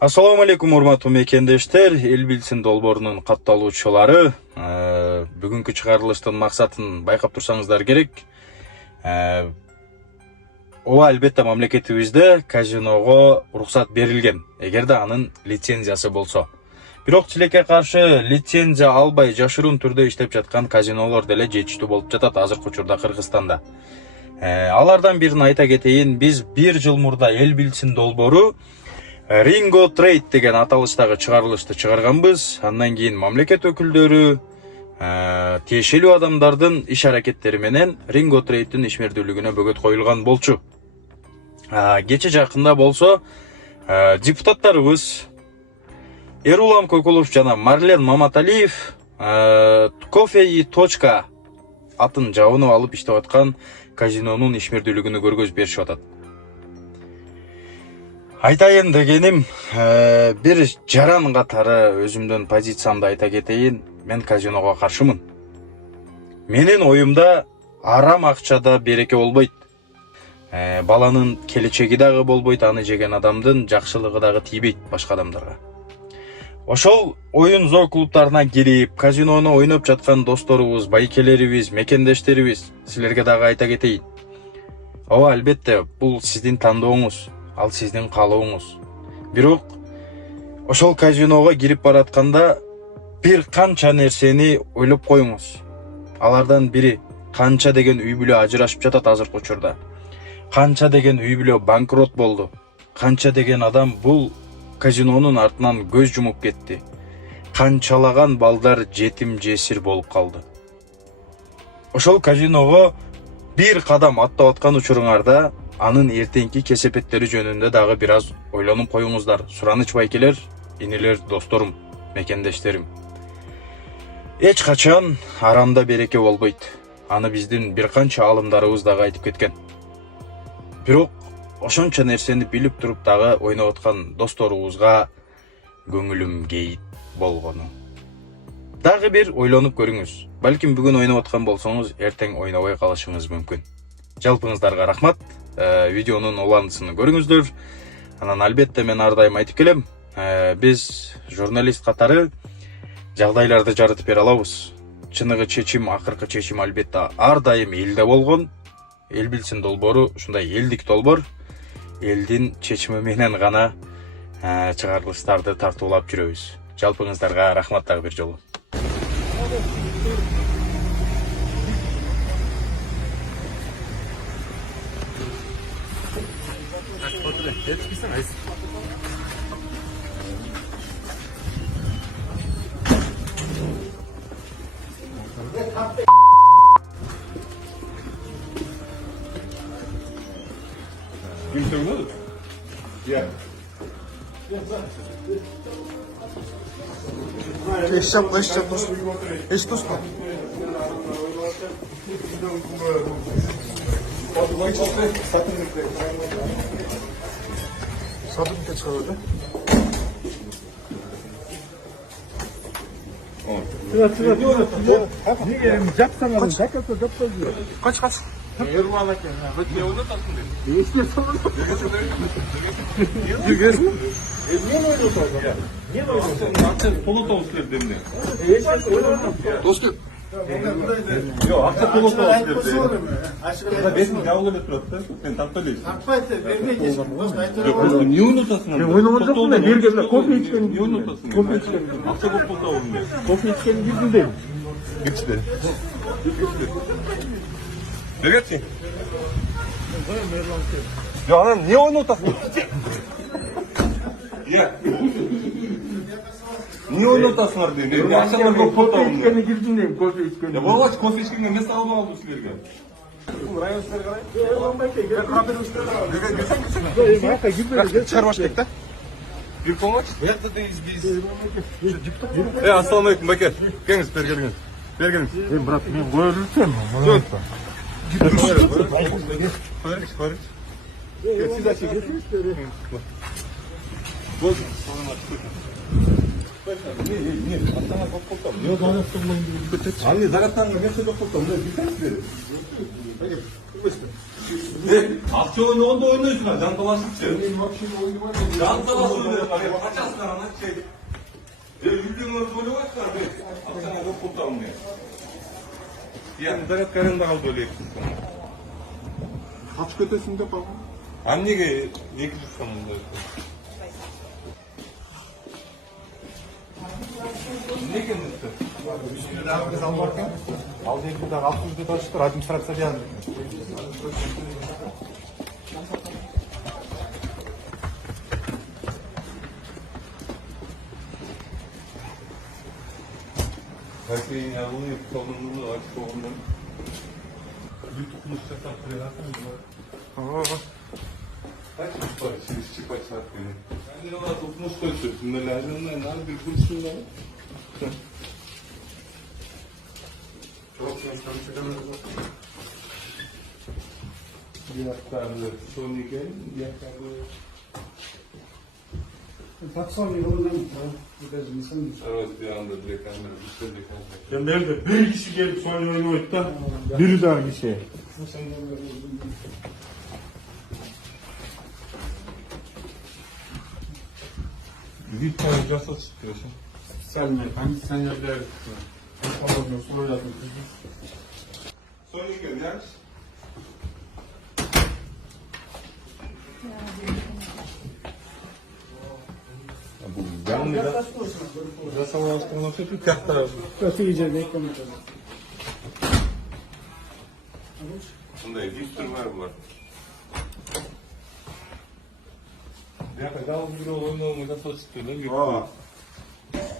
Assalamu алейкум, урматтуу мекендештер, эл билсин долбоорунун катталуучулары. Бүгүнкү чыгарылыштын максатын байкап турсаңыздар керек. Ооба, албетте мамлекетибизде казиного уруксат берилген, эгерде анын лицензиясы болсо. Бирок тилекке каршы лицензия албай жашыруун түрдө иштеп жаткан казинолор деле жетиштүү болуп жатат азыркы учурда Кыргызстанда. Алардан бирин айта кетейин, биз 1 жыл мурда эл билсин долбоору Ringo Trade деген аталыштагы чыгарылышты чыгарганбыз. Андан кийин мамлекет өкүлдөрү, тиешелүү адамдардын иш аракеттери менен Ringo Trade'дин ишмердүүлүгүнө бөгөт коюлган болчу. Кече жакында болсо депутаттарыбыз Эрулам Көкулов жана Марлен Маматалиев кофе и точка атын жабынып алып иштеп аткан казинонун ишмердүүлүгүнө көргөзүп беришип атат. Айтайын дегеним, бир жаран катары өзүмдүн позициямды айта кетейин, мен казиного каршымын. Менин оюмда арам акчада береке болбойт. Баланын келечеги дагы болбойт, аны жеген адамдын жакшылыгы дагы тийбейт башка адамдарга. Ошол оюн зор клубтарына кирип, казинону ойноп жаткан досторубуз, байкелерибиз, мекендештерибиз, силерге дагы айта кетейин. Ооба, албетте, бул сиздин тандооңуз. Ал сиздин каалооңуз. Бирок ошол казиного кирип баратканда бир канча нерсени ойлоп коюңуз. Алардан бири канча деген үй бүлө ажырашып жатат азыркы учурда. Канча деген үй бүлө банкрот болду. Канча деген адам бул казинонун артынан көз жумуп кетти. Канчалаган балдар жетим жесир болуп калды. Ошол казиного бир кадам аттап аткан учуруңарда анын эртеңки кесепеттери жөнүндө дагы бир аз ойлонуп коюңуздар. Сураныч байкелер, инилер, досторум, мекендештерим. Эч качан арамда береке болбойт. Аны биздин бир канча алымдарыбыз дагы айтып кеткен. Бирок ошончо нерсени билип туруп дагы ойноп аткан досторубузга көңүлүм кейит болгону. Дагы бир ойлонуп көрүңүз. Балким бүгүн ойноп аткан болсоңуз, эртең ойнобой калышыңыз мүмкүн. Жалпыңыздарга рахмат. Видеонун уландысын көрүңүздөр. Анан албетте мен ар дайым айтып келем, биз журналист катары жагдайларды жарытып бере алабыз. Чыныгы чечим, акыркы чечим албетте ар дайым элде болгон. Эл билсин долбоору ушундай элдик долбоор. Элдин чечими менен гана чыгарылыштарды тартуулап жүрөбүз. Жалпыңыздарга рахмат дагы бир жолу. Садынка чыгарады. Жапсаңыз, жаппай. Кач. Ерлан акен, өтпей ойнатасың деп. Еске салып. Жүргесің? Мен ойнатасың. Мен ойнатасың. Полотов сілер демде. Дос кеп. Yok, akça polota olsun dedi. Benim yavru bir turaptı. Sen taptalıyorsun. Taptaydı, vermeyeceğiz. Yok, niye unutasın? Ben oynamayacaksın da bir gece kofi içken. Niye unutasın? Kofi içken. Akça polota olun diye. Kofi içken girdin değil. Git işte. Ne geçsin? Ya anam niye oynutasın? Ya. Niye oynatasınlar diye. Akşamlar kofi içkeni girdin diyeyim, kofi içkeni. Ya bu aç kofi içkeni ne sağlam aldı sizlerge? Bu rayon sizlerge rayon? Eyvallah ki. Ben haber üstüne. Geçen Çarbaşbek'te. Bir komaç. Neredeyiz biz? Assalamu alaikum Bakir. Geliniz, geliniz. Geliniz. Bırak, ben koyabilirsem. Dur. Koyarız. Siz açın. Bu. Не, Астана Бокполтом. Я зараз там. Они зараз там не все Бокполтом, не, Akça oyunu oynuyorsun ha. Can Talaş'ın Can Talaş oynuyor. Kaçasın ana şey. Yüzüğün golü var da. Akçana da kurtarmıyor. Yani Berat Karin daha böyle yapsın. Kaç kötesinde kaldı? Annege ne kızsan bunda? Ne kendisi? Biz alırken al dedi daha 600 de taştı. Radim Sarapsa diye. Her şeyin yanını yapıp alındığını açık olundan. YouTube konuşacaksan buraya atsana. Kaç işçi başlar beni. Ben de ona tutmuş koyuyorsun. Nelerden ne bir kurşunlar. Çok genç tanıştık. Diyaklarlı Sonigen, diyaklarlı Taksoni oradan biraz insan. evet bir anda dekanlar, bir dekanlar. Ben de evde bir kişi gelip son oyunu oynadı da biri daha kişi. Bir tane casa çıkıyorsun. Selme, hangi sen yerler? Anlamıyorsun, öyle yapıyorsun. Sonigen yaş. Ben de zasalaştırma bir kartta. Kötü iyice beklemek. Bunda bir sürü var bu. Ya daha bir oyun olmadan saç çıkıyorlar.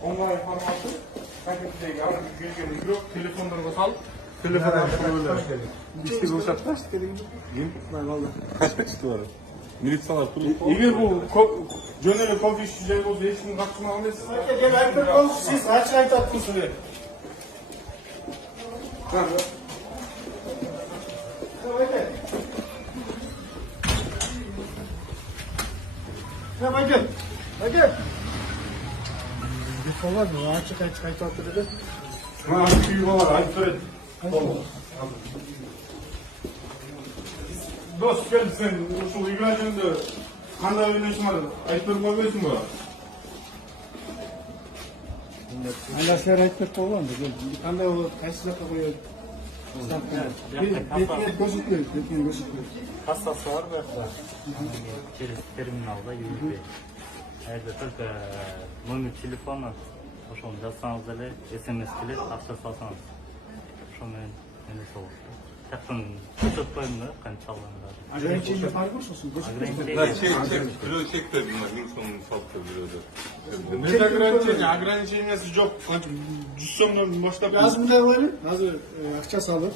Online formatı, paketdeki alıp gelgeniz yok, telefonlarına sal. Telefonlar böyle. İşte bu şartlar işte dediğim gibi. Kaç çıktı var? Militsalar kurulup. Eğer bu jöneli kofi içecek olsa hiç kimi kapsına almayasın. Gel erkek ol, siz açlayı tatlısın. Ya bakın. Bakın. Bir kolay mı? Açık tatlı dedi. Ha, büyük var, hadi söyle. Dost gel sen, şu ilgilendiğinde kanda oynuyorsun hadi. Ayıpları koyuyorsun mu? Arkadaşlar ekmek olan da gel. Bir tane o tersine koyuyor. Bekleyen gözüküyor. Bekleyen gözüküyor. Kassası var ve terminalda yürüyor. Eğer tek номер телефона, ошол жазсаңыз эле SMS келет, акча салсаңыз. Ошо менен эме болот. Тактан көрсөтпөйм да канча алгандарды. Ограничение var mı olsun? Kilo çek de bunlar. Nilsson'un sattı biraz. Net ограничениясы жоқ. 100 сомдон баштап. Yazımda var. Hazır akça salır.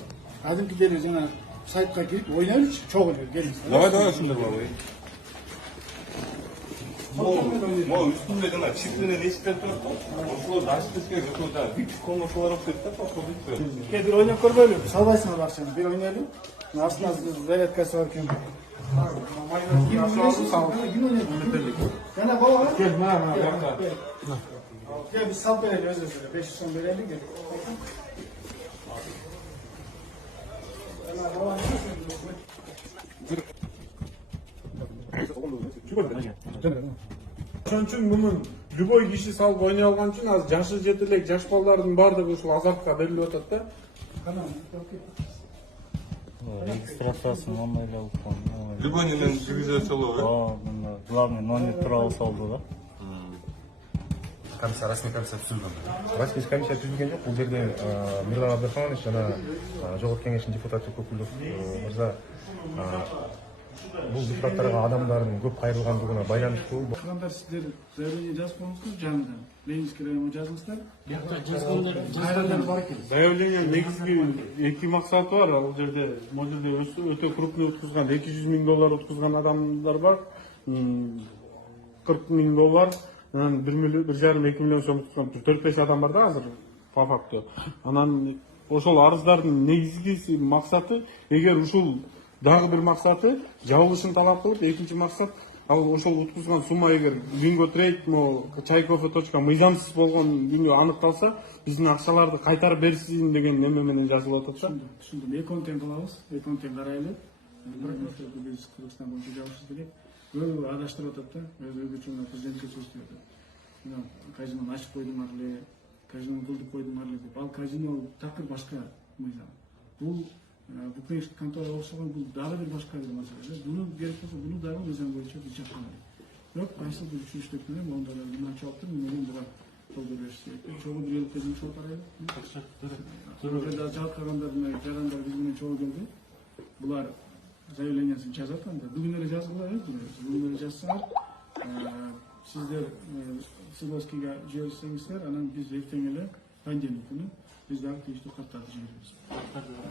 Adım gideriz yana sayfa girip oynarız. Çok oynuyor. Gelin. Давай şimdi babayı. Mo üstünde kadar çiftliğine ne ister tarafı? Okulu da açtıkça okulda bir konuşmalar okuduk da okulu bitiyor. Gel bir oynayıp kor böyle. Salvaysın başlayalım. Bir oynayalım. Aslında velet kası varken. Yana baba. Gel, ha. Gel bir sal verelim özür dilerim. 500 son verelim gel. Ошон үчүн мунун любой киши салып ойной алган үчүн азыр жашы жете элек жаш балдардын баардыгы ушул азартка берилип атат да. Регистрациясын оңойлоп койгон. Любой немен регистрациялоо. Главный номер тууралуу салды да. Комиссия, расмий комиссия түзүлгөн. Расмий комиссия түзүлгөн жок. Бул жерде Мирлан Абдрахманович жана Жогорку Кеңештин депутаты Көкүлов мырза бул депутаттарга адамдардын көп кайрылгандыгына байланыштуу. Адамдар сиздер заявление жазып коюңуздар жанында. Ленинский районго жазыңыздар. Кайрадан бар экен. Заявлениянын негизги эки максаты бар. Ал жерде могул жерде өтө крупный уткузган $200 миң уткузган адамдар бар. $40 миң, анан 1,5-2 миллион сом уткузган 4-5 адам бар да азыр по факту. Анан ошол арыздардын негизги максаты, эгер ушул дагы бир максаты жабылышын талап кылып, экинчи максат ал ошол уткузган сумма эгер Bingo Trade могу чайкофе. Мыйзамсыз болгон деңгөө аныкталса, биздин акчаларды кайтарып берсин деген неме менен жазылып атат да. Түшүндүм. Эконтен кылабыз, эконтен карайлы. Прокуратурада биз Кыргызстан боюнча жабышыбыз керек. Көбү адаштырып атат да, өзгөчө президентке сөз берди. Казинону ачып койдуңар эле, казинону кылдып койдуңар эле деп. Ал казино такыр башка мыйзам. Бул букмекерский конторага окшогон бул дагы бир башка бир маселе. Буну керек болсо буну дагы мыйзам боюнча биз чакыралы. Бирок кайсы бир түшүнүштүк менен мондайлар мынанча алып менен буга жол бериши керек. Чогуу бир эл тезин чогуу карайлы. Бул жерде жалкагандар менен жарандар биз менен чогуу келди. Булар заявлениясын жазат анда. Бүгүн эле жазгыла бүгүн эле жазсаңар, сиздер Силовскийге жиберсеңиздер, анан биз эртең эле понедельник күнү биз дагы тийиштүү каттарды жиберебиз.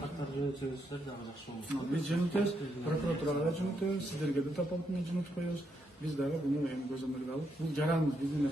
Каттарды жиберсеңиздер дагы жакшы болот. Биз жөнөтөбүз, прокуратурага да жөнөтөбүз, сиздерге да дополнительно жөнөтүп коебуз. Биз дагы буну эми көзөмөлгө алып, бул жараныбыз биздин